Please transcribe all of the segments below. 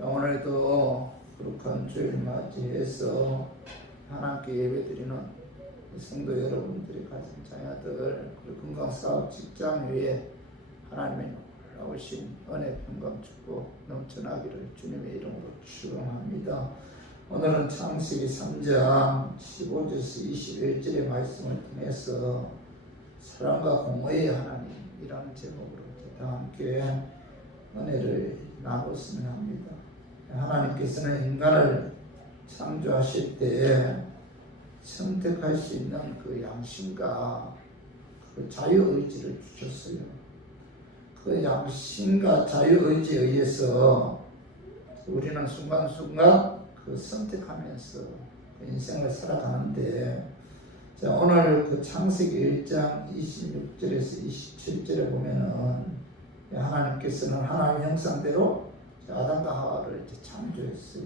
오늘도 거룩한 주일 맞이해서 하나님께 예배드리는 성도 여러분들이 가진 자녀들, 그리고 건강사업 직장 위에 하나님의 나오신 은혜, 평강, 축복 넘쳐나기를 주님의 이름으로 축원합니다. 오늘은 창세기 3장 15절에서 21절의 말씀을 통해서 사랑과 공의의 하나님이라는 제목으로 다 함께 은혜를 나눴으면 합니다. 하나님께서는 인간을 창조하실 때 선택할 수 있는 그 양심과 그 자유의지를 주셨어요. 그 양심과 자유의지에 의해서 우리는 순간순간 그 선택하면서 인생을 살아가는데, 자, 오늘 그 창세기 1장 26절에서 27절에 보면은 하나님께서는 하나님의 형상대로 아담과 하와를 창조했어요.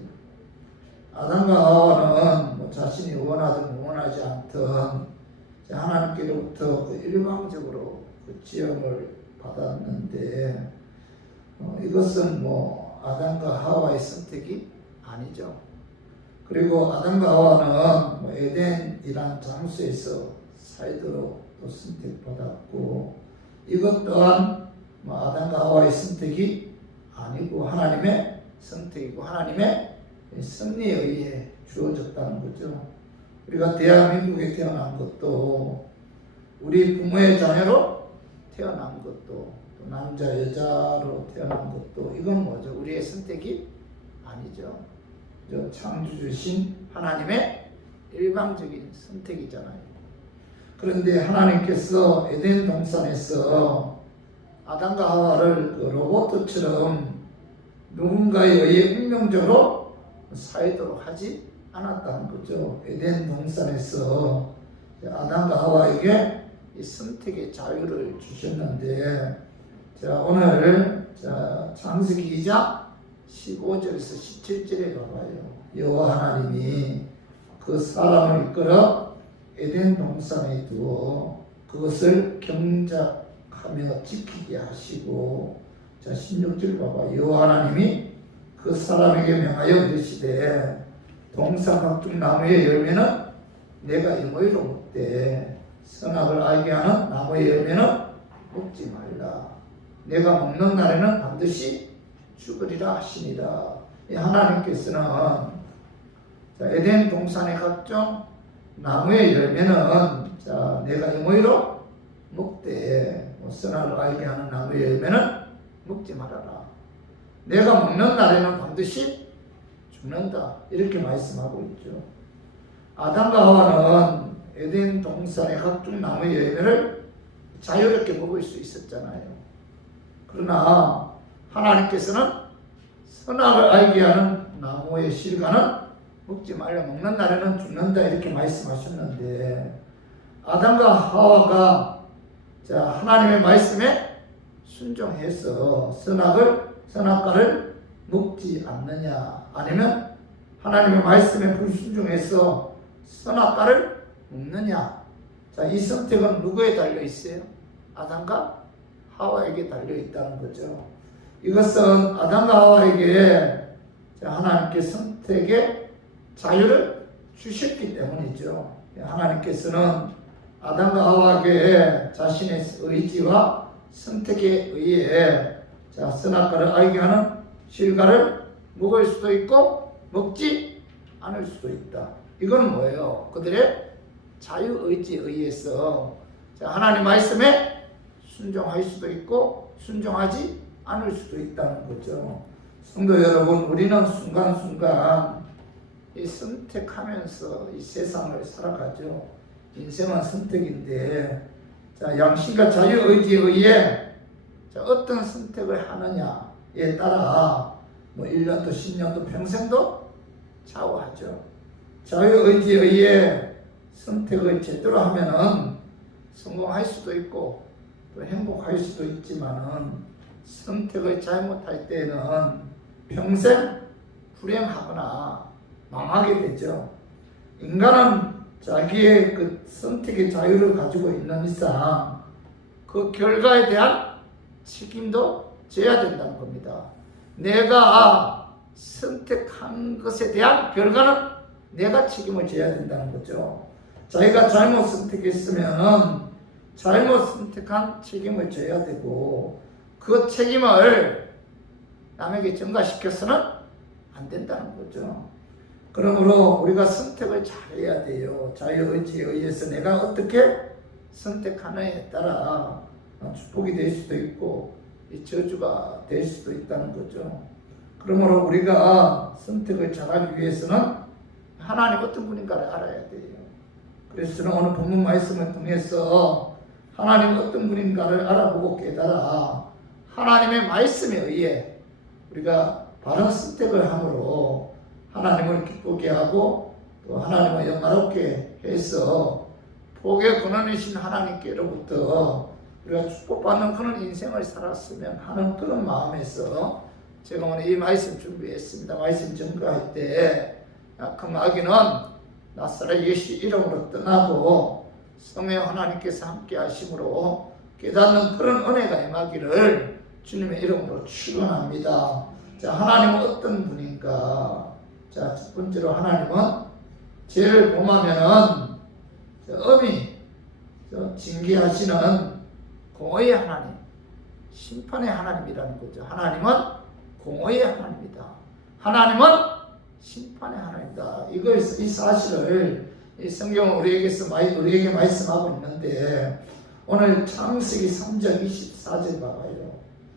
아담과 하와는 자신이 원하든 원하지 않든 하나님께로부터 일방적으로 그 지음을 받았는데, 이것은 아담과 하와의 선택이 아니죠. 그리고 아담과 하와는 에덴이란 장소에서 살도록 또 선택받았고, 이것 또한 아담과 하와의 선택이 아니고 하나님의 선택이고 하나님의 섭리에 의해 주어졌다는 거죠. 우리가 대한민국에 태어난 것도, 우리 부모의 자녀로 태어난 것도, 또 남자 여자로 태어난 것도, 이건 뭐죠? 우리의 선택이 아니죠. 창조주신 하나님의 일방적인 선택이잖아요. 그런데 하나님께서 에덴 동산에서 아담과 하와를 그 로봇처럼 누군가에 의해 운명적으로 살도록 하지 않았다는 거죠. 에덴 동산에서 아담과 하와에게 이 선택의 자유를 주셨는데, 오늘 창세기 2장 15절에서 17절에 봐봐요. 여호와 하나님이 그 사람을 이끌어 에덴 동산에 두어 그것을 경작하며 지키게 하시고, 16절 봐봐. 여호와 하나님이 그 사람에게 명하여 이르시되 동산 각종 나무의 열매는 내가 임의로 먹되 선악을 알게 하는 나무의 열매는 먹지 말라. 내가 먹는 날에는 반드시 죽으리라 하시니라. 하나님께서는 에덴 동산의 각종 나무의 열매는 내가 임의로 먹되 선악을 알게 하는 나무의 열매는 먹지 말아라. 내가 먹는 날에는 반드시 죽는다. 이렇게 말씀하고 있죠. 아담과 하와는 에덴 동산의 각종 나무의 열매를 자유롭게 먹을 수 있었잖아요. 그러나 하나님께서는 선악을 알게 하는 나무의 실과는 먹지 말라. 먹는 날에는 죽는다. 이렇게 말씀하셨는데, 아담과 하와가 하나님의 말씀에 순종해서 선악과를 먹지 않느냐, 아니면 하나님의 말씀에 불순종해서 선악과를 먹느냐. 이 선택은 누구에 달려 있어요? 아담과 하와에게 달려 있다는 거죠. 이것은 아담과 하와에게 하나님께 선택의 자유를 주셨기 때문이죠. 하나님께서는 아담과 하와에게 자신의 의지와 선택에 의해 선악과를 알게 하는 실과를 먹을 수도 있고 먹지 않을 수도 있다. 이건 뭐예요? 그들의 자유의지에 의해서 하나님 말씀에 순종할 수도 있고 순종하지 않을 수도 있다는 거죠. 성도 여러분, 우리는 순간순간 이 선택하면서 이 세상을 살아가죠. 인생은 선택인데, 양심과 자유의지에 의해 어떤 선택을 하느냐에 따라 1년도 10년도 평생도 좌우하죠. 자유의지에 의해 선택을 제대로 하면은 성공할 수도 있고 또 행복할 수도 있지만은, 선택을 잘못할 때는 평생 불행하거나 망하게 되죠. 인간은 자기의 그 선택의 자유를 가지고 있는 이상 그 결과에 대한 책임도 져야 된다는 겁니다. 내가 선택한 것에 대한 결과는 내가 책임을 져야 된다는 거죠. 자기가 잘못 선택했으면 잘못 선택한 책임을 져야 되고, 그 책임을 남에게 전가시켜서는 안 된다는 거죠. 그러므로 우리가 선택을 잘해야 돼요. 자유의지에 의해서 내가 어떻게 선택하느냐에 따라 축복이 될 수도 있고 저주가 될 수도 있다는 거죠. 그러므로 우리가 선택을 잘하기 위해서는 하나님 어떤 분인가를 알아야 돼요. 그래서 저는 오늘 본문 말씀을 통해서 하나님 어떤 분인가를 알아보고 깨달아 하나님의 말씀에 의해 우리가 바른 선택을 함으로 하나님을 기쁘게 하고 또 하나님을 영화롭게 해서 복의 근원이신 하나님께로부터 우리가 축복받는 그런 인생을 살았으면 하는 그런 마음에서 제가 오늘 이 말씀 준비했습니다. 말씀 전가할 때 약한 마귀는 나사렛 예수 이름으로 떠나고 성령 하나님께서 함께 하심으로 깨닫는 그런 은혜가 임하기를 주님의 이름으로 축원합니다. 자, 하나님은 어떤 분인가? 자, 첫 번째로 하나님은 죄를 범하면은 엄히 징계하시는 공의의 하나님, 심판의 하나님이라는 거죠. 하나님은 공의의 하나님이다. 하나님은 심판의 하나님이다. 이 사실을 이 성경은 우리에게 말씀하고 있는데, 오늘 창세기 3장 24절 봐봐요.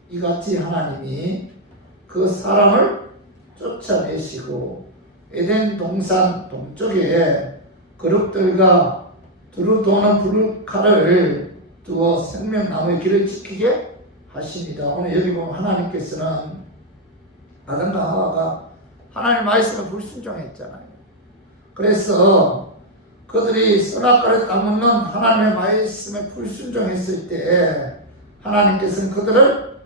이같이 하나님이 그 사람을 쫓아내시고 에덴 동산 동쪽에 그룹들과 두루 도는 불칼을 두어 생명나무의 길을 지키게 하십니다. 오늘 여기 보면 하나님께서는 아담과 하와가 하나님 말씀에 불순종했잖아요. 그래서 그들이 선악과를 따먹는 하나님의 말씀에 불순종했을 때 하나님께서는 그들을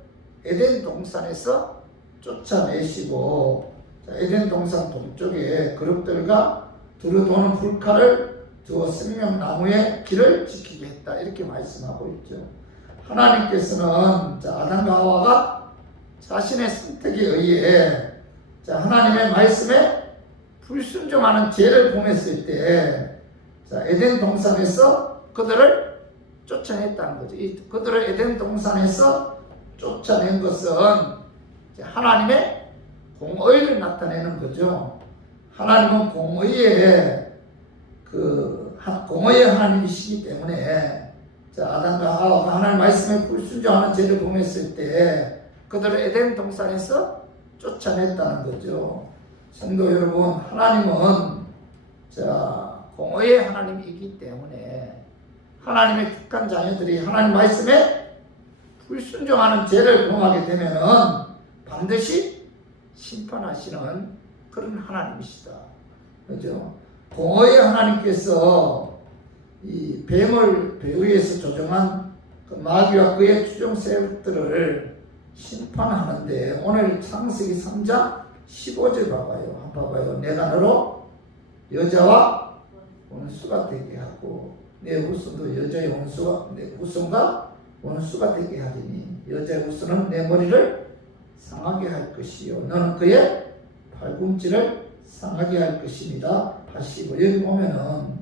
에덴 동산에서 쫓아내시고 에덴 동산 동쪽에 그룹들과 두루 도는 불칼을 두어 생명나무의 길을 지키게 했다. 이렇게 말씀하고 있죠. 하나님께서는 아담과 하와가 자신의 선택에 의해 하나님의 말씀에 불순종하는 죄를 범했을 때 에덴 동산에서 그들을 쫓아냈다는 거죠. 그들을 에덴 동산에서 쫓아낸 것은 하나님의 공의를 나타내는 거죠. 하나님은 공의의 하나님이시기 때문에 아담과 하와가 하나님 말씀에 불순종하는 죄를 범했을 때 그들을 에덴 동산에서 쫓아냈다는 거죠. 성도 여러분, 하나님은 공의의 하나님이기 때문에 하나님의 택한 자녀들이 하나님 말씀에 불순종하는 죄를 범하게 되면은 반드시 심판하시는 그런 하나님이시다. 그죠? 공의의 하나님께서 이 뱀을 배 위에서 조종한 그 마귀와 그의 추종 세력들을 심판하는데, 오늘 창세기 3장 15절 봐봐요. 한번 봐봐요. 내가 너로 여자와 원수가 되게 하고 내 후손도 여자의 원수가 내 후손과 원수가 되게 하리니 여자의 후손은 내 머리를 상하게 할 것이요 너는 그의 발꿈치를 상하게 할 것입니다 하시고, 여기 보면은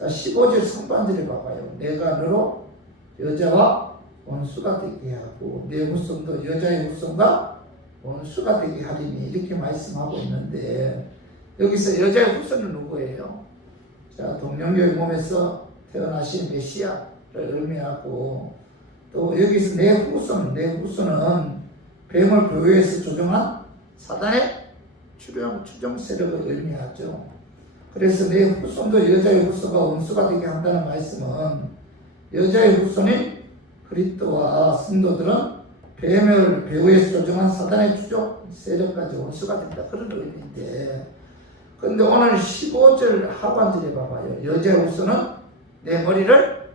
15절 상반절에 봐봐요. 내가 너로 여자와 원수가 되게 하고 내 후손도 여자의 후손과 원수가 되게 하리니 이렇게 말씀하고 있는데, 여기서 여자의 후손은 누구예요? 동령교회 몸에서 태어나신 메시아를 의미하고, 또 여기서 내 후손은 뱀을 교회에서 조종한 사단의 추종 세력을 의미하죠. 그래서 내 후손도 여자의 후손과 원수가 되게 한다는 말씀은 여자의 후손인 그리스도와 성도들은 뱀을 배후에서 조종한 사단의 추종 세력까지 원수가 된다, 그런 의미인데, 근데 오늘 15절 하반절에 봐봐요. 여자의 후손은 내 머리를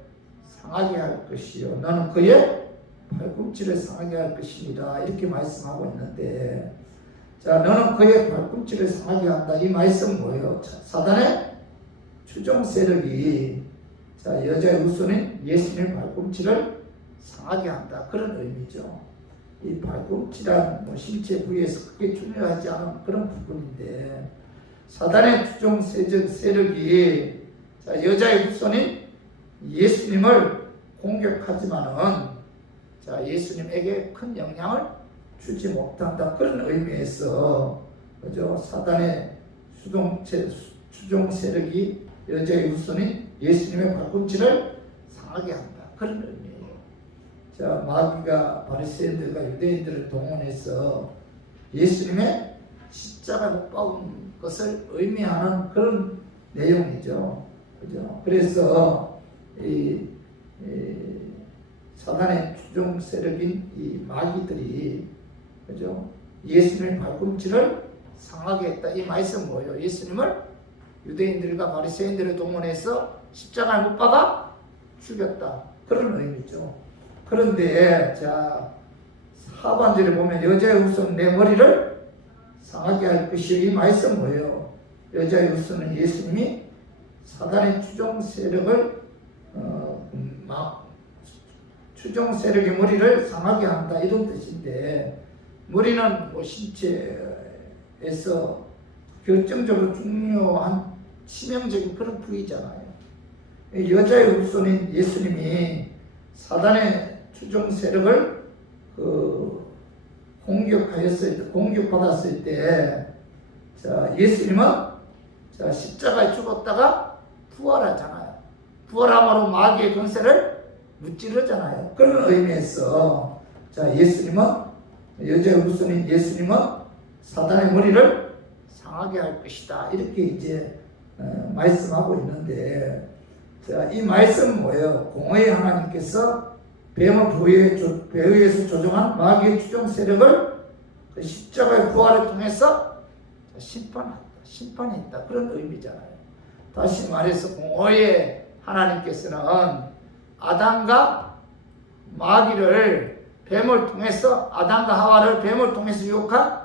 상하게 할 것이요 나는 그의 발꿈치를 상하게 할 것입니다 이렇게 말씀하고 있는데, 너는 그의 발꿈치를 상하게 한다, 이 말씀은 뭐예요? 사단의 추종 세력이 여자의 후손인 예수님의 발꿈치를 상하게 한다, 그런 의미죠. 이 발꿈치란 신체 부위에서 크게 중요하지 않은 그런 부분인데, 사단의 추종 세력이 여자의 후손인 예수님을 공격하지만은 예수님에게 큰 영향을 주지 못한다, 그런 의미에서 그죠? 사단의 추종 세력이 여자의 후손인 예수님의 발꿈치를 상하게 한다, 그런 의미예요. 마귀가 바리새인들과 유대인들을 동원해서 예수님의 십자가 못 박은 것을 의미하는 그런 내용이죠. 그죠? 그래서 이 사단의 추종 세력인 이 마귀들이 그죠? 예수님의 발꿈치를 상하게 했다. 이 말씀 뭐예요? 예수님을 유대인들과 바리새인들을 동원해서 십자가에 못 박아 죽였다, 그런 의미죠. 그런데 하반절에 보면 여자의 후손 내 머리를 상하게 할 것이, 이 말씀 뭐예요? 여자의 후손은 예수님이 사단의 추종 세력을 추종 세력의 머리를 상하게 한다, 이런 뜻인데, 머리는 신체에서 결정적으로 중요한 치명적인 그런 부위잖아요. 여자의 후손인 예수님이 사단의 추종 세력을 공격받았을 때, 예수님은 십자가에 죽었다가 부활하잖아요. 부활함으로 마귀의 권세를 무찌르잖아요. 그런 의미에서 예수님은, 여자의 후손인 예수님은 사단의 머리를 상하게 할 것이다, 이렇게 이제 말씀하고 있는데, 이 말씀은 뭐예요? 공의의 하나님께서 뱀을 배후에서 조종한 마귀의 추종 세력을 십자가의 부활을 통해서 심판이 있다, 그런 의미잖아요. 다시 말해서 공의의 하나님께서는 아담과 마귀를 뱀을 통해서, 아담과 하와를 뱀을 통해서 유혹한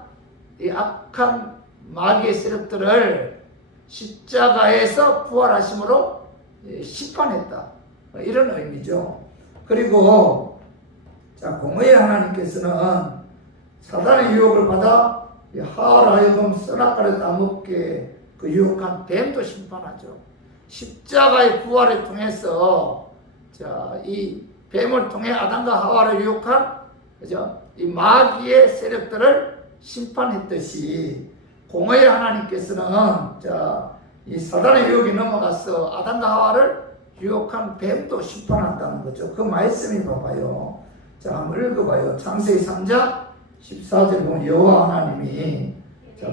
이 악한 마귀의 세력들을 십자가에서 부활하심으로 심판했다, 이런 의미죠. 그리고 공의의 하나님께서는 사단의 유혹을 받아 하와를 하여금 선악과를 따먹게 유혹한 뱀도 심판하죠. 십자가의 부활을 통해서 이 뱀을 통해 아담과 하와를 유혹한 그죠? 이 마귀의 세력들을 심판했듯이, 공의의 하나님께서는 이 사단의 유혹이 넘어가서 아담과 하와를 유혹한 뱀도 심판한다는 거죠. 그 말씀이 봐봐요. 한번 읽어봐요. 창세기 3장 14절 보면 여호와 하나님이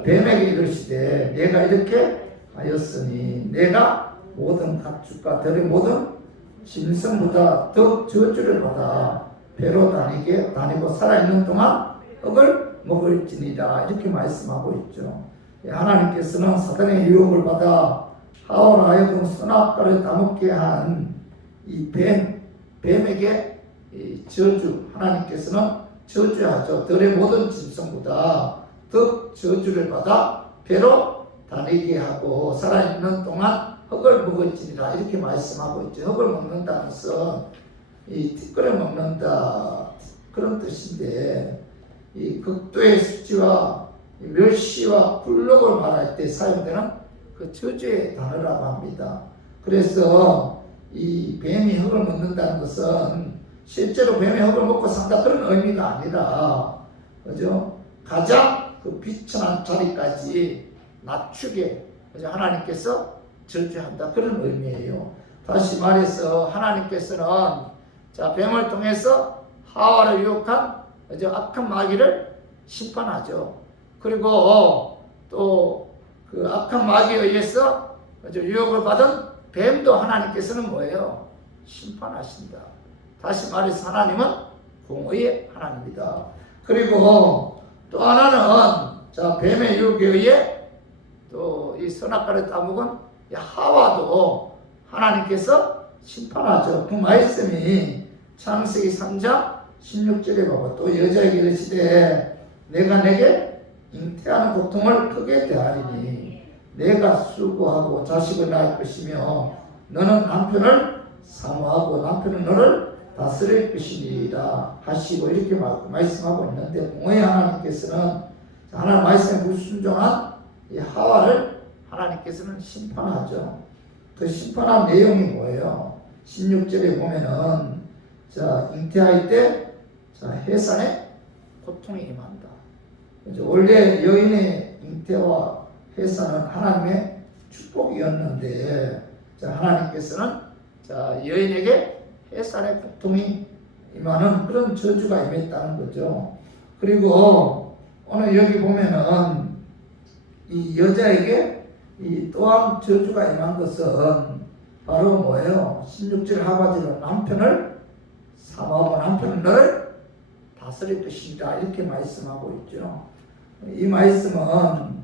뱀에게 이르시되 내가 이렇게 하였으니 내가 모든 가축과 들의 모든 짐승보다 더 저주를 받아 배로 다니고 살아있는 동안 떡을 먹을지니라, 이렇게 말씀하고 있죠. 하나님께서는 사단의 유혹을 받아 하와로 하여금 선악과를 따먹게 한 이 뱀에게 저주, 하나님께서는 저주하죠. 들의 모든 짐승보다 더 저주를 받아 배로 다니게 하고 살아있는 동안 흙을 먹을지니라, 이렇게 말씀하고 있죠. 흙을 먹는다는 것은 이 티끌을 먹는다, 그런 뜻인데, 이 극도의 수치와 멸시와 굴욕을 말할 때 사용되는 그 저주의 단어라고 합니다. 그래서 이 뱀이 흙을 먹는다는 것은 실제로 뱀이 흙을 먹고 산다, 그런 의미가 아니라, 그죠? 가장 비천한 자리까지 낮추게, 그죠? 하나님께서 저주한다, 그런 의미예요. 다시 말해서 하나님께서는 뱀을 통해서 하와를 유혹한 악한 마귀를 심판하죠. 그리고 또 그 악한 마귀에 의해서 유혹을 받은 뱀도 하나님께서는 뭐예요? 심판하신다. 다시 말해서 하나님은 공의의 하나님이다. 그리고 또 하나는 뱀의 유혹에 의해 또 이 선악과를 따먹은 하와도 하나님께서 심판하죠. 그 말씀이 창세기 3장 16절에 보고, 또 여자에게 이르시되 내가 내게 잉태하는 고통을 크게 대하리니 내가 수고하고 자식을 낳을 것이며 너는 남편을 사모하고 남편은 너를 다스릴 것이라 하시고 이렇게 말씀하고 있는데, 공의 하나님께서는 하나님 말씀에 불순종한 이 하와를 하나님께서는 심판하죠. 그 심판한 내용이 뭐예요? 16절에 보면은 잉태할 때 해산의 고통이 임한다. 원래 여인의 잉태와 해산은 하나님의 축복이었는데, 하나님께서는 여인에게 해산의 고통이 임하는 그런 저주가 임했다는 거죠. 그리고 오늘 여기 보면은 이 여자에게 이 또한 저주가 임한 것은 바로 뭐예요? 16절 하반절은 남편을 사모하고 남편은 너를 다스릴 것이다, 이렇게 말씀하고 있죠. 이 말씀은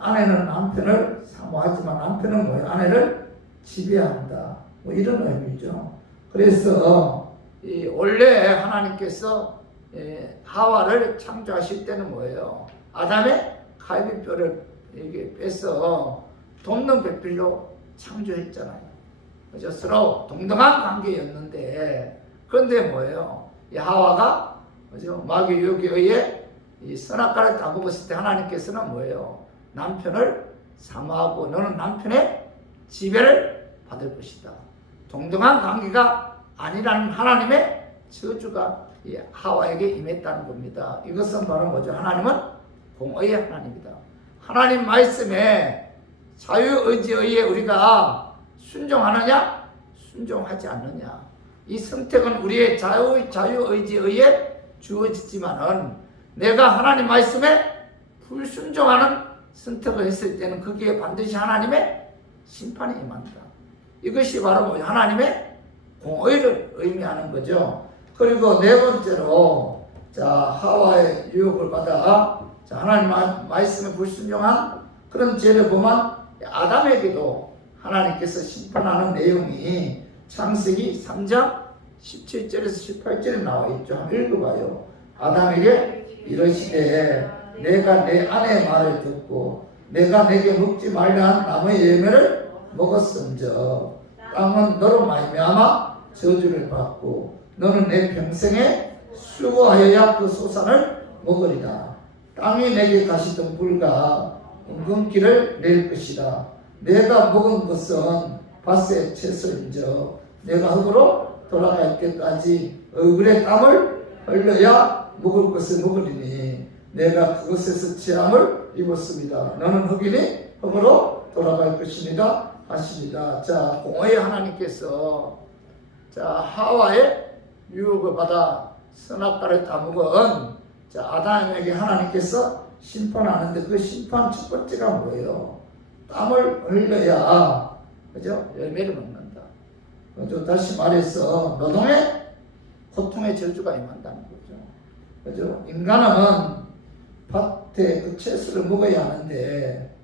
아내는 남편을 사모하지만 남편은 뭐예요? 아내를 지배한다, 뭐 이런 의미죠. 그래서 원래 하나님께서 하와를 창조하실 때는 뭐예요? 아담의 갈비뼈를 이게 빼서 동등배필로 창조했잖아요. 그죠? 서로 동등한 관계였는데, 그런데 뭐예요? 이 하와가 그죠? 마귀 유혹에 의해 이 선악과를 따먹었을 때 하나님께서는 뭐예요? 남편을 사모하고 너는 남편의 지배를 받을 것이다. 동등한 관계가 아니라는 하나님의 저주가 이 하와에게 임했다는 겁니다. 이것은 바로 뭐죠? 하나님은 공의의 하나님이다. 하나님 말씀에 자유의지에 의해 우리가 순종하느냐, 순종하지 않느냐, 이 선택은 우리의 자유의지에 의해 주어지지만은, 내가 하나님 말씀에 불순종하는 선택을 했을 때는 거기에 반드시 하나님의 심판이 임한다. 이것이 바로 하나님의 공의를 의미하는 거죠. 그리고 네 번째로 하와의 유혹을 받아 하나님 말씀에 불순종한 그런 죄를 범한 아담에게도 하나님께서 심판하는 내용이 창세기 3장 17절에서 18절에 나와 있죠. 한번 읽어봐요. 아담에게 이르시되 내가 내 아내의 말을 듣고 내가 내게 먹지 말라 한 나무의 열매를 먹었음즉 땅은 너로 말미암아 저주를 받고 너는 내 평생에 수고하여야 그 소산을 먹으리라. 땅이 내게 가시던 불과 은근기를 낼 것이라. 내가 먹은 것은 밭의 채소인즉 내가 흙으로 돌아갈 때까지 얼굴에 땀을 흘려야 먹을 것을 먹으리니 내가 그것에서 체함을 입었습니다. 너는 흙이니 흙으로 돌아갈 것이니라 하십니다. 공의의 하나님께서 하와의 유혹을 받아 선악과를 따먹은 아담에게 하나님께서 심판하는데, 그 심판 첫 번째가 뭐예요? 땀을 흘려야, 그죠? 열매를 먹는다. 그죠? 다시 말해서 노동의 고통의 저주가 임한다는 거죠. 그죠? 인간은 밭에 그 채소를 먹어야 하는데,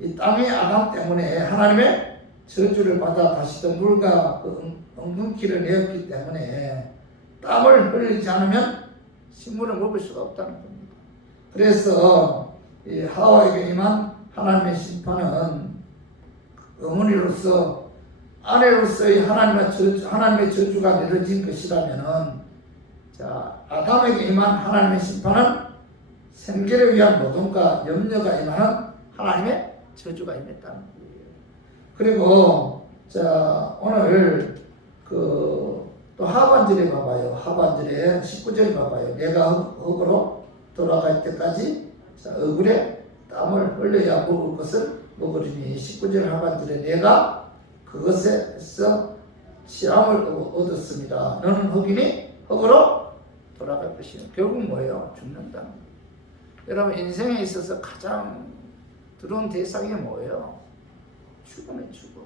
이 땅의 아담 때문에 하나님의 저주를 받아 다시도 물과 그 은근기를 내었기 때문에 땀을 흘리지 않으면 식물을 먹을 수가 없다는 겁니다. 그래서 이 하와에게 임한 하나님의 심판은 어머니로서, 아내로서의 하나님의 저주가 내려진 것이라면은, 아담에게 임한 하나님의 심판은 생계를 위한 노동과 염려가 임하는 하나님의 저주가 임했다는 거예요. 그리고 오늘 또 하반절에 봐봐요. 하반절에 19절에 봐봐요. 내가 흙으로 돌아갈 때까지 얼굴에 땀을 흘려야 먹을 것을 먹으리니, 19절 하반절에 내가 그것에서 치함을 얻었습니다. 너는 흙이니 흙으로 돌아갈 것이니. 결국 뭐예요? 죽는다는 거예요. 여러분, 인생에 있어서 가장 두려운 대상이 뭐예요? 죽음의 죽음.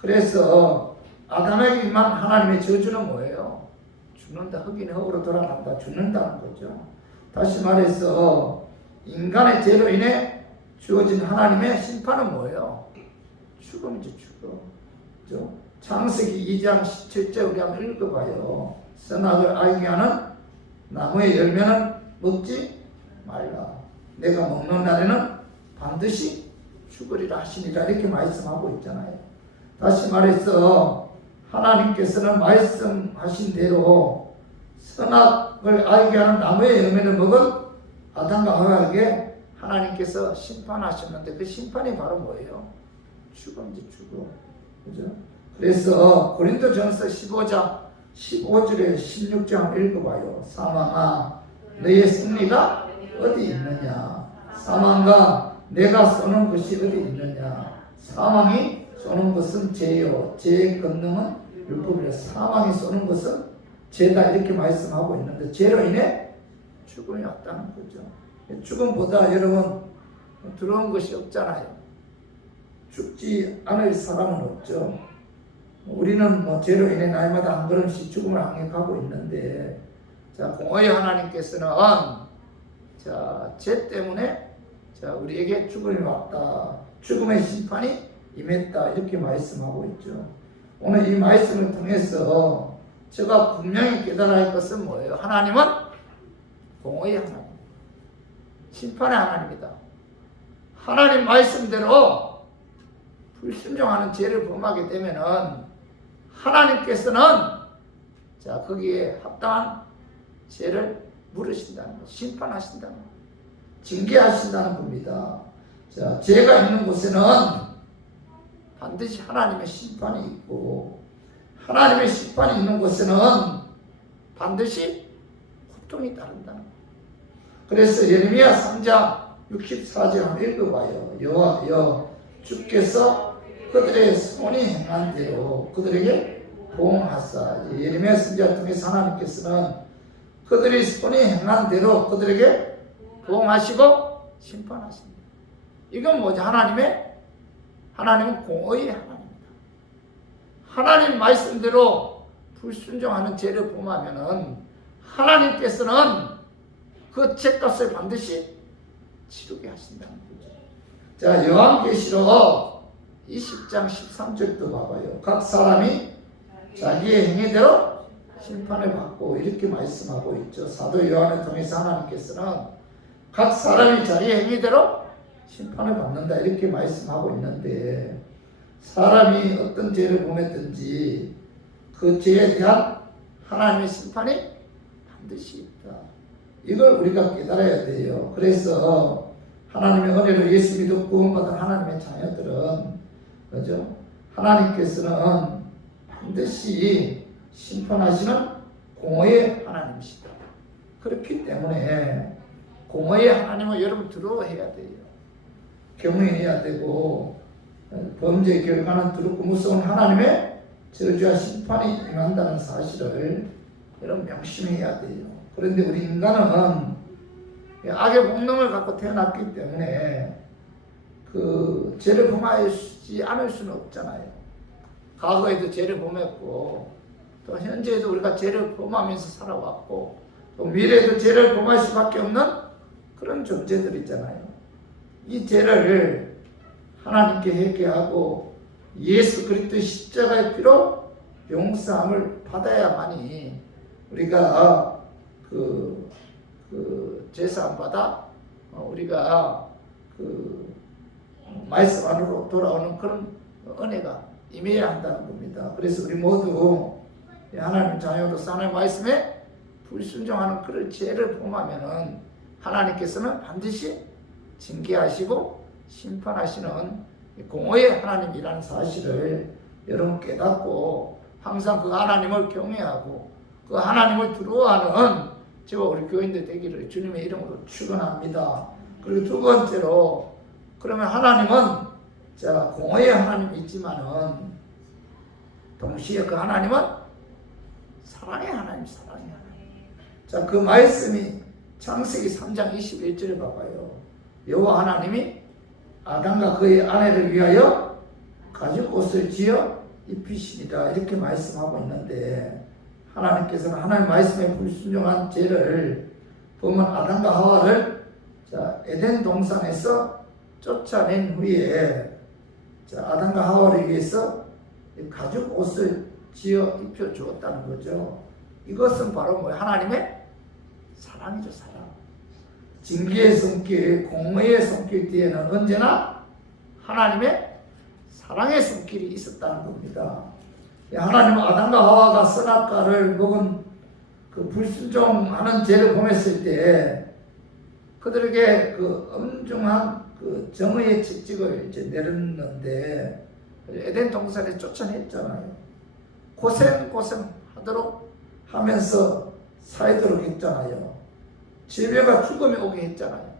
그래서 아담에게 임한 하나님의 저주는 뭐예요? 죽는다. 흙이니 흙으로 돌아간다. 죽는다는 거죠. 다시 말해서 인간의 죄로 인해 주어진 하나님의 심판은 뭐예요? 죽음이죠. 죽음. 그죠? 창세기 2장 17절 우리 한번 읽어봐요. 선악을 알게 하는 나무의 열매는 먹지 말라. 내가 먹는 날에는 반드시 죽으리라 하시니라, 이렇게 말씀하고 있잖아요. 다시 말해서 하나님께서는 말씀하신 대로 선악을 알게 하는 나무의 열매를 먹은 아담과 하와에게 하나님께서 심판하셨는데 그 심판이 바로 뭐예요? 죽음이지, 죽음. 그죠? 그래서 고린도전서 15장 15절에 16장 읽어봐요. 사망아, 너의 승리가 어디 있느냐? 사망과 내가 쏘는 것이 어디 있느냐? 사망이 쏘는 것은 죄요, 죄의 권능은 율법이라. 사망이 쏘는 것은 죄다, 이렇게 말씀하고 있는데 죄로 인해 죽음이 왔다는 거죠. 죽음보다 여러분 두려운 것이 없잖아요. 죽지 않을 사람은 없죠. 우리는 뭐 죄로 인해 날마다 한 걸음씩 죽음을 항해하고 있는데, 자, 공의의 하나님께서는 자, 죄 때문에 자, 우리에게 죽음이 왔다, 죽음의 심판이 임했다, 이렇게 말씀하고 있죠. 오늘 이 말씀을 통해서 제가 분명히 깨달아야 할 것은 뭐예요? 하나님은 공의의 하나님, 심판의 하나님이다. 하나님 말씀대로 불순종하는 죄를 범하게 되면은 하나님께서는 자, 거기에 합당한 죄를 물으신다는 것, 심판하신다는 것, 징계하신다는 겁니다. 자, 죄가 있는 곳에는 반드시 하나님의 심판이 있고, 하나님의 심판이 있는 곳에는 반드시 고통이 따른다는 것. 그래서 예레미야 3장 64절 한번 읽어봐요. 여호와 주께서 그들의 손이 행한 대로 그들에게 보응하사. 예레미야 선지자를 통해서 하나님께서는 그들의 손이 행한 대로 그들에게 보응하시고 심판하십니다. 이건 뭐죠? 하나님은 공의의 하나님입니다. 하나님 말씀대로 불순종하는 죄를 범하면은 하나님께서는 그 죄값을 반드시 치르게 하신다는 거죠. 자, 요한계시록 20장 13절도 봐봐요. 각 사람이 자기의 행위대로 심판을 받고, 이렇게 말씀하고 있죠. 사도 요한을 통해서 하나님께서는 각 사람이 자기의 행위대로 심판을 받는다, 이렇게 말씀하고 있는데, 사람이 어떤 죄를 범했든지 그 죄에 대한 하나님의 심판이 반드시 있다. 이걸 우리가 깨달아야 돼요. 그래서 하나님의 은혜로 예수 믿고 구원받은 하나님의 자녀들은, 그죠? 하나님께서는 반드시 심판하시는 공의의 하나님이시다. 그렇기 때문에 공의의 하나님을 여러분 두려워해야 돼요. 경외해야 되고, 범죄의 결과는 두렵고 무서운 하나님의 저주와 심판이 임한다는 사실을 여러분 명심해야 돼요. 그런데 우리 인간은 악의 본능을 갖고 태어났기 때문에 그 죄를 범하지 않을 수는 없잖아요. 과거에도 죄를 범했고, 또 현재에도 우리가 죄를 범하면서 살아왔고, 또 미래에도 죄를 범할 수밖에 없는 그런 존재들이잖아요. 이 죄를 하나님께 회개하고 예수 그리스도의 십자가의 피로 용서함을 받아야만이 우리가 제사함 받아 우리가 말씀 안으로 돌아오는 그런 은혜가 임해야 한다는 겁니다. 그래서 우리 모두 하나님 자녀로서 하나님 말씀에 불순종하는 그런 죄를 범하면은 하나님께서는 반드시 징계하시고 심판하시는 공의의 하나님이라는 사실을 여러분 깨닫고 항상 그 하나님을 경외하고 그 하나님을 두려워하는 저와 우리 교인들 되기를 주님의 이름으로 축원합니다. 그리고 두 번째로, 그러면 하나님은 자, 공의의 하나님이 있지만은 동시에 그 하나님은 사랑의 하나님, 사랑의 하나님. 자, 그 말씀이 창세기 3장 21절을 봐봐요. 여호와 하나님이 아담과 그의 아내를 위하여 가죽 옷을 지어 입히시니라, 이렇게 말씀하고 있는데, 하나님께서는 하나님 말씀에 불순종한 죄를 범한 아담과 하와를 자, 에덴 동산에서 쫓아낸 후에 자, 아담과 하와를 위해서 가죽 옷을 지어 입혀 주었다는 거죠. 이것은 바로 뭐예요? 하나님의 사랑이죠, 사랑. 징계의 손길, 공의의 손길 뒤에는 언제나 하나님의 사랑의 손길이 있었다는 겁니다. 하나님은 아담과 하와가 선악과를 먹은 그 불순종하는 죄를 범했을 때 그들에게 그 엄중한 그 정의의 채찍을 이제 내렸는데 에덴 동산에 쫓아냈잖아요. 고생하도록 하면서 살도록 했잖아요. 질병과 죽음이 오게 했잖아요.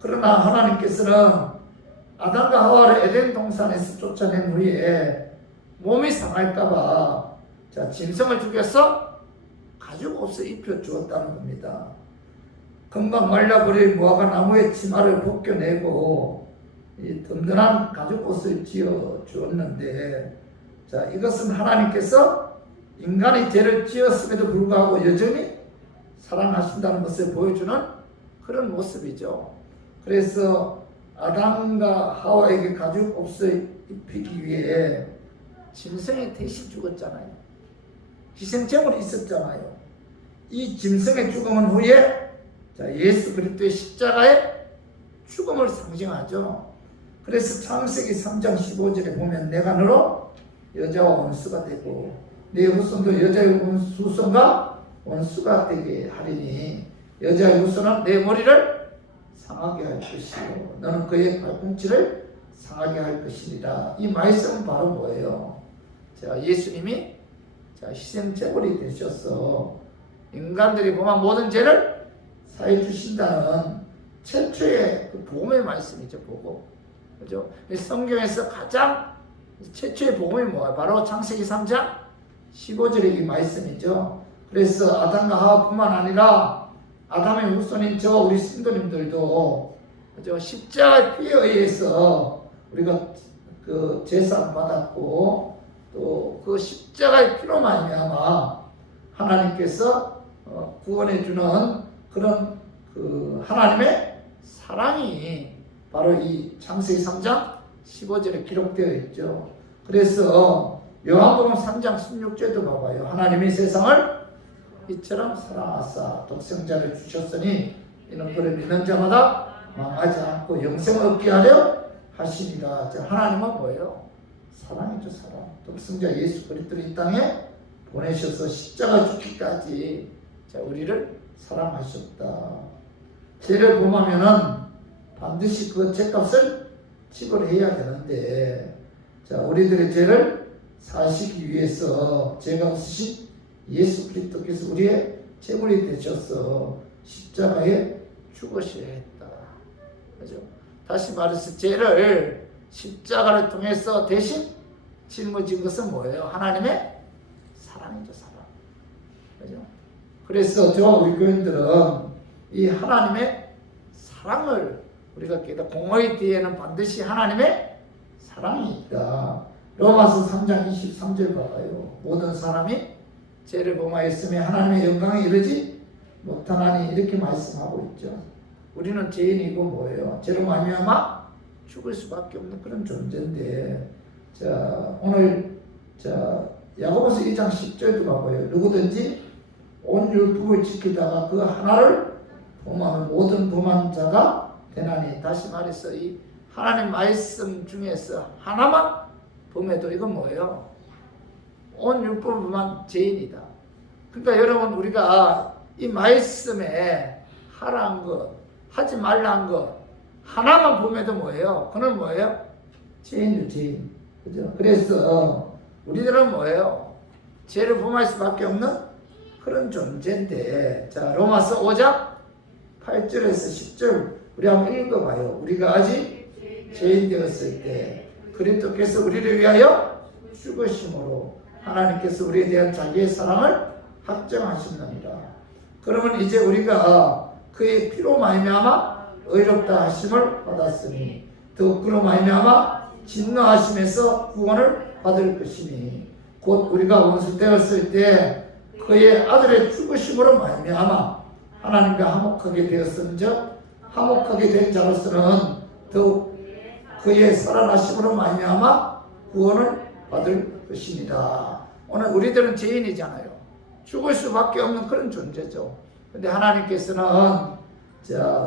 그러나 하나님께서는 아담과 하와를 에덴 동산에서 쫓아낸 후에 몸이 상할까봐 짐승을 죽여서 가죽 옷을 입혀 주었다는 겁니다. 금방 말라버릴 무화과 나무의 치마를 벗겨내고 이 든든한 가죽 옷을 지어 주었는데, 이것은 하나님께서 인간이 죄를 지었음에도 불구하고 여전히 사랑하신다는 것을 보여주는 그런 모습이죠. 그래서 아담과 하와에게 가죽 옷을 입히기 위해 짐승이 대신 죽었잖아요. 희생제물이 있었잖아요. 이 짐승의 죽음은 후에 예수 그리스도의 십자가의 죽음을 상징하죠. 그래서 창세기 3장 15절에 보면 내가 너로 여자와 원수가 되고 내 후손도 여자의 후손과 원수가 되게 하리니 여자의 후손은 내 머리를 상하게 할 것이요 너는 그의 발꿈치를 상하게 할 것이니라. 이 말씀은 바로 뭐예요? 예수님이 희생제물이 되셔서 인간들이 범한 모든 죄를 사해 주신다는 최초의 그 복음의 말씀이죠. 복음. 그죠? 성경에서 가장 최초의 복음이 뭐야? 바로 창세기 3장 15절의 이 말씀이죠. 그래서 아담과 하와뿐만 아니라 아담의 후손인 저 우리 신도님들도 그죠? 십자가의 피에 의해서 우리가 그 제사를 받았고 또 그 십자가의 피로 말미암아 하나님께서 구원해 주는 그런 그 하나님의 사랑이 바로 이 창세기 3장 15절에 기록되어 있죠. 그래서 요한복음 3장 16절도 봐봐요. 하나님이 세상을 이처럼 사랑하사 독생자를 주셨으니 이는 그를 믿는 자마다 망하지 않고 영생을 얻게 하려 하시니라. 하나님은 뭐예요? 사랑이죠. 사랑. 독생자 예수 그리스도를 이 땅에 보내셔서 십자가 죽기까지 우리를 사랑하셨다. 죄를 범하면은 반드시 그 죄값을 지불해야 되는데, 우리들의 죄를 사시기 위해서 죄가 없으신 예수 그리스도께서 우리의 제물이 되셔서 십자가에 죽으셔야 했다. 그죠? 다시 말해서 죄를 십자가를 통해서 대신 짊어진 것은 뭐예요? 하나님의 사랑이죠. 사랑. 그죠? 그래서 저와 우리 교인들은 이 하나님의 사랑을 우리가 깨닫고 공의 뒤에는 반드시 하나님의 사랑이 있다. 로마서 3장 23절 봐봐요. 모든 사람이 죄를 범하였으며 하나님의 영광에 이르지 못하나니 이렇게 말씀하고 있죠. 우리는 죄인이고 뭐예요? 죄로 말미암아 죽을 수밖에 없는 그런 존재인데, 오늘 야고보서 2장 10절도 봐봐요. 누구든지 온 율법을 지키다가 그 하나를 범하면 모든 범한 자가 되나니. 다시 말해서 이 하나님 말씀 중에서 하나만 범해도 이건 뭐예요? 온 율법을 범한 죄인이다. 그러니까 여러분, 우리가 이 말씀에 하라는 것, 하지 말라는 것 하나만 범해도 뭐예요? 그는 뭐예요? 죄인이죠. 죄인. 그죠? 그래서 우리들은 뭐예요? 죄를 범할 수밖에 없는 그런 존재인데, 로마서 5장 8절에서 10절 우리 한번 읽어봐요. 우리가 아직 죄인 되었을 때 그리스도께서 우리를 위하여 죽으심으로 하나님께서 우리에 대한 자기의 사랑을 확정하셨느니라. 그러면 이제 우리가 그의 피로 말미암아 의롭다 하심을 받았으니 더욱 그로 말미암아 진노하심에서 구원을 받을 것이니 곧 우리가 원수 되었을 때 그의 아들의 죽으심으로 말미암아 하나님과 화목하게 되었은즉 화목하게 된 자로서는 더욱 그의 살아나심으로 말미암아 구원을 받을 것입니다. 오늘 우리들은 죄인이잖아요. 죽을 수밖에 없는 그런 존재죠. 근데 하나님께서는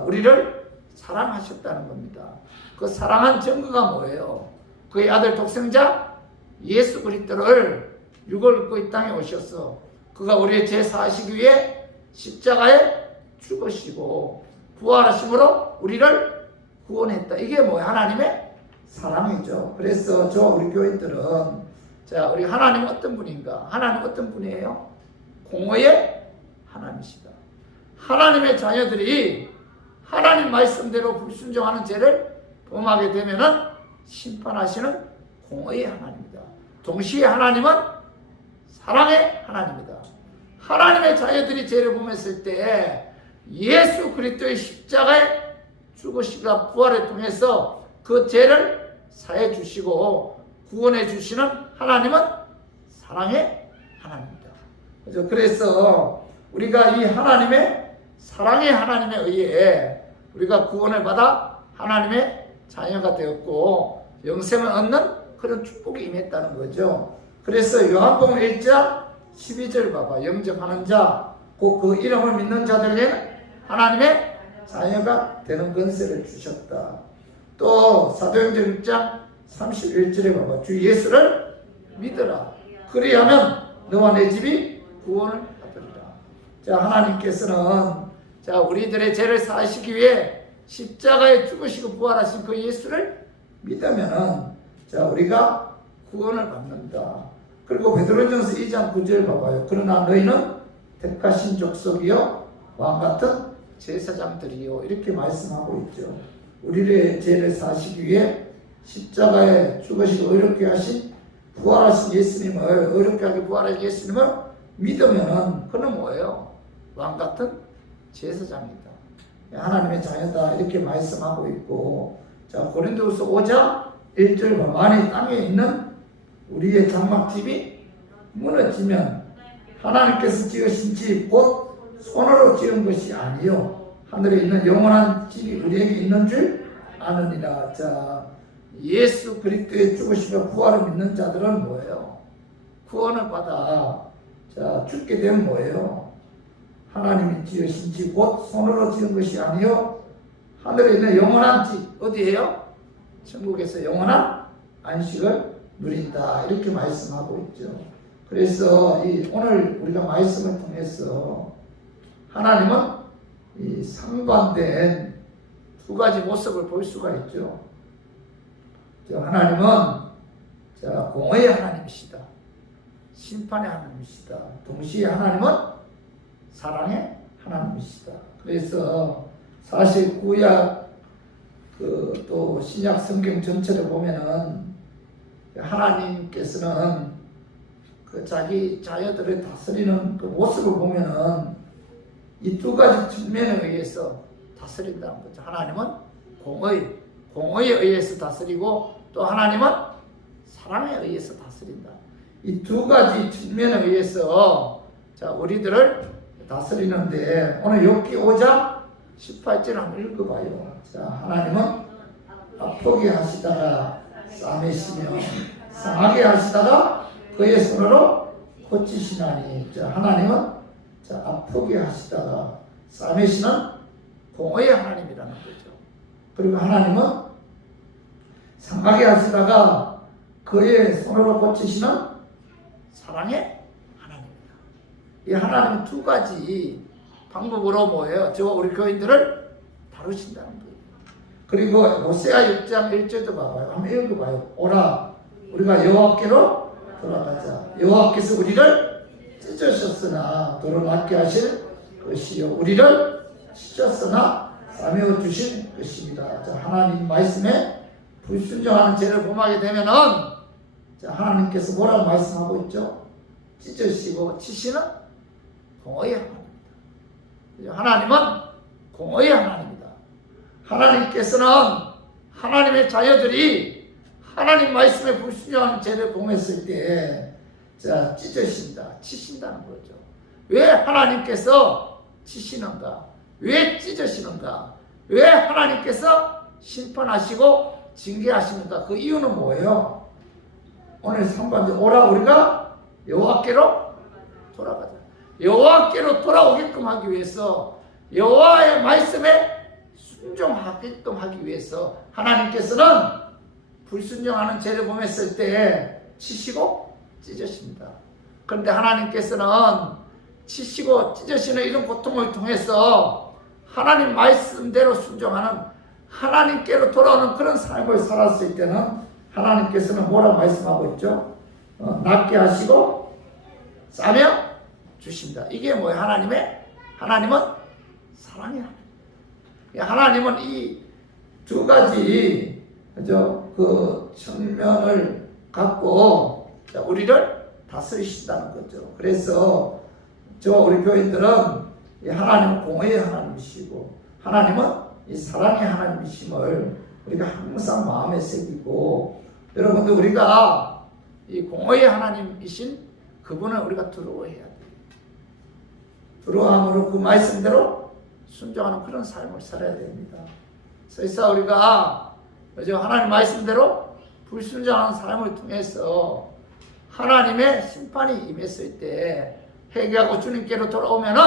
우리를 사랑하셨다는 겁니다. 그 사랑한 증거가 뭐예요? 그의 아들 독생자 예수 그리스도를 육을 입고 이 땅에 오셨어. 그가 우리의 죄 사하시기 위해 십자가에 죽으시고 부활하심으로 우리를 구원했다. 이게 뭐야? 하나님의 사랑이죠. 그래서 우리 교인들은 자, 우리 하나님 어떤 분인가? 하나님 어떤 분이에요? 공의의 하나님이시다. 하나님의 자녀들이 하나님 말씀대로 불순종하는 죄를 범하게 되면은 심판하시는 공의의 하나님이다. 동시에 하나님은 사랑의 하나님이다. 하나님의 자녀들이 죄를 범했을 때 예수 그리스도의 십자가에 죽으시고 부활을 통해서 그 죄를 사해 주시고 구원해 주시는 하나님은 사랑의 하나님입니다. 그래서 우리가 이 하나님의 사랑의 하나님에 의해 우리가 구원을 받아 하나님의 자녀가 되었고 영생을 얻는 그런 축복이 임했다는 거죠. 그래서 요한복음 1장 12절 봐봐. 영접하는 자, 곧 그 이름을 믿는 자들에게는 하나님의 자녀가 되는 권세를 주셨다. 또 사도행전 6장 31절에 봐봐. 주 예수를 믿으라. 그리하면 너와 내 집이 구원을 받으리라. 자, 하나님께서는 자, 우리들의 죄를 사하시기 위해 십자가에 죽으시고 부활하신 그 예수를 믿으면은 자, 우리가 구원을 받는다. 그리고 베드로전서 2장 9절 봐봐요. 그러나 너희는 택하신 족속이요 왕같은 제사장들이요. 이렇게 말씀하고 있죠. 우리의 죄를 사시기 위해 십자가에 죽으시고 어렵게 하신 부활하신 예수님을 어렵게 하게 부활하신 예수님을 믿으면은 그는 뭐예요? 왕같은 제사장이다. 하나님의 자녀다. 이렇게 말씀하고 있고 자, 고린도후서 5장 1절 만일 땅에 있는 우리의 장막집이 무너지면 하나님께서 지으신 집 곧 손으로 지은 것이 아니요 하늘에 있는 영원한 집이 우리에게 있는 줄 아느니라. 자, 예수 그리스도의 죽으시고 부활을 믿는 자들은 뭐예요? 구원을 받아 자, 죽게 되면 뭐예요? 하나님이 지으신 집 곧 손으로 지은 것이 아니요 하늘에 있는 영원한 집 어디예요? 천국에서 영원한 안식을 누린다. 이렇게 말씀하고 있죠. 그래서 오늘 우리가 말씀을 통해서 하나님은 이 상반된 두 가지 모습을 볼 수가 있죠. 하나님은 공의의 하나님이시다. 심판의 하나님이시다. 동시에 하나님은 사랑의 하나님이시다. 그래서 사실 구약 또 신약 성경 전체를 보면은 하나님께서는 자기 자녀들을 다스리는 그 모습을 보면은 이 두 가지 측면에 의해서 다스린다는 거죠. 하나님은 공의에 의해서 다스리고 또 하나님은 사랑에 의해서 다스린다. 이 두 가지 측면에 의해서 자, 우리들을 다스리는데 오늘 욥기 5장 18절 한번 읽어봐요. 자, 하나님은 아프게 하시다가 싸매시며 상하게 하시다가 그의 손으로 고치시나니. 자, 하나님은 자, 아프게 하시다가 싸매시는 공의의 하나님이라는 거죠. 그리고 하나님은 상하게 하시다가 그의 손으로 고치시는 사랑의 하나님입니다. 이 하나님은 두 가지 방법으로 뭐예요? 저와 우리 교인들을 다루신다는 거예요. 그리고 호세아 6장 1절도 봐봐요. 한번 읽어봐요. 오라 우리가 여호와께로 돌아가자. 여호와께서 우리를 찢으셨으나 도를 맞게 하실 것이요 우리를 찢었으나 싸매어 주실 것입니다. 자, 하나님 말씀에 불순종하는 죄를 범하게 되면은 자, 하나님께서 뭐라고 말씀하고 있죠? 찢으시고 치시는 공의의 하나님입니다. 하나님은 공의의 하나님입니다. 하나님께서는 하나님의 자녀들이 하나님 말씀에 불순종하는 죄를 범했을 때 자, 찢으신다, 치신다는 거죠. 왜 하나님께서 치시는가? 왜 찢으시는가? 왜 하나님께서 심판하시고 징계하시는가? 그 이유는 뭐예요? 오늘 3번 오라 우리가 여호와께로 돌아가자. 여호와께로 돌아오게끔 하기 위해서 여호와의 말씀에 순종하게끔 하기 위해서 하나님께서는 불순종하는 죄를 범했을 때 치시고 찢으십니다. 그런데 하나님께서는 치시고 찢으시는 이런 고통을 통해서 하나님 말씀대로 순종하는 하나님께로 돌아오는 그런 삶을 살았을 때는 하나님께서는 뭐라 말씀하고 있죠? 낫게 하시고 싸며 주신다. 이게 뭐예요? 하나님은 사랑의 하나님. 하나님은 이 두 가지 그 측면을 갖고 우리를 다스리신다는 거죠. 그래서 우리 교인들은 하나님은 공의의 하나님이시고 하나님은 이 사랑의 하나님이심을 우리가 항상 마음에 새기고, 여러분들 우리가 이 공의의 하나님이신 그분을 우리가 두려워해야 돼요. 두려워함으로 그 말씀대로 순종하는 그런 삶을 살아야 됩니다. 그래서 우리가 하나님 말씀대로 불순종하는 삶을 통해서 하나님의 심판이 임했을 때 회개하고 주님께로 돌아오면은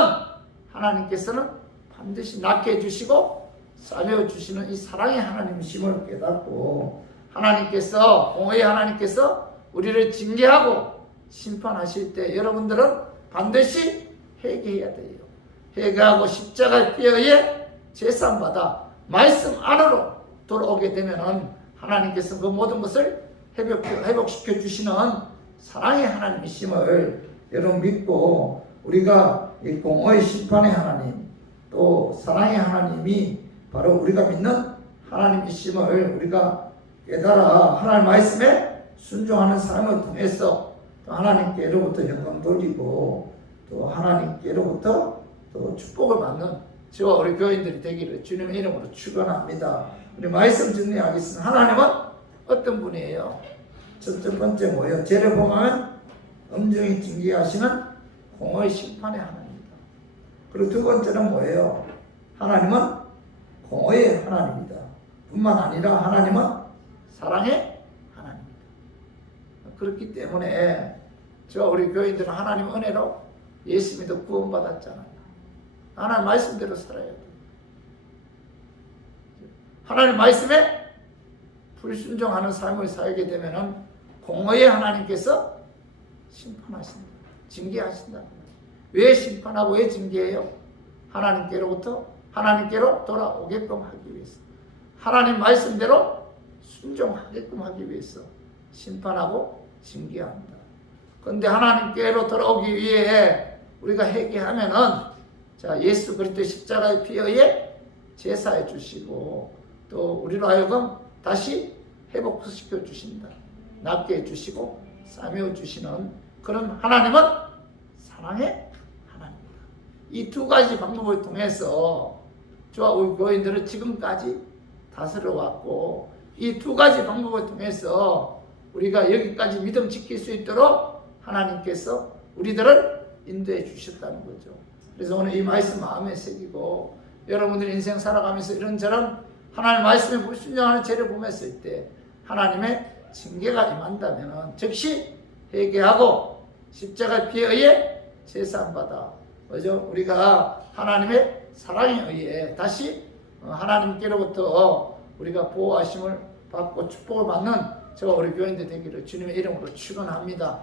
하나님께서는 반드시 낫게 해주시고 싸매어 주시는 이 사랑의 하나님이심을 깨닫고, 하나님께서 공의의 하나님께서 우리를 징계하고 심판하실 때 여러분들은 반드시 회개해야 돼요. 회개하고 십자가의 피에 의해 제사받아 말씀 안으로 돌아오게 되면은 하나님께서 그 모든 것을 회복시켜 주시는 사랑의 하나님이심을 여러분 믿고, 우리가 이 공의의 심판의 하나님 또 사랑의 하나님이 바로 우리가 믿는 하나님이심을 우리가 깨달아 하나님 말씀에 순종하는 삶을 통해서 또 하나님께로부터 영광 돌리고 또 하나님께로부터 또 축복을 받는 저와 우리 교인들이 되기를 주님의 이름으로 축원합니다. 우리 말씀 정리하겠습니다. 하나님은 어떤 분이에요? 첫 번째 뭐예요? 죄를 범하면 엄중히 징계하시는 공의 심판의 하나님입니다. 그리고 두 번째는 뭐예요? 하나님은 공의의 하나님이다. 뿐만 아니라 하나님은 사랑의 하나님입니다. 그렇기 때문에 저와 우리 교인들은 하나님 은혜로 예수 믿어 구원받았잖아요. 하나님 말씀대로 살아야 돼요. 하나님 말씀에 불순종하는 삶을 살게 되면은 공의의 하나님께서 심판하신다. 징계하신다. 왜 심판하고 왜 징계해요? 하나님께로부터 하나님께로 돌아오게끔 하기 위해서, 하나님 말씀대로 순종하게끔 하기 위해서 심판하고 징계합니다. 그런데 하나님께로 돌아오기 위해 우리가 회개하면은 예수 그리스도의 십자가의 피에 의해 제사해 주시고 또 우리로 하여금 다시 회복시켜 주신다. 낫게 해 주시고 싸매어 주시는 그런 하나님은 사랑의 하나님입니다. 이 두 가지 방법을 통해서 저와 우리 교인들은 지금까지 다스려 왔고, 이 두 가지 방법을 통해서 우리가 여기까지 믿음 지킬 수 있도록 하나님께서 우리들을 인도해 주셨다는 거죠. 그래서 오늘 이 말씀 마음에 새기고 여러분들 인생 살아가면서 이런저런 하나님 말씀에 불순종하는 죄를 범했을 때 하나님의 징계가 임한다면 즉시 회개하고 십자가 피에 의해 제사받아 우리가 하나님의 사랑에 의해 다시 하나님께로부터 우리가 보호하심을 받고 축복을 받는 저와 우리 교인들 되기를 주님의 이름으로 축원합니다.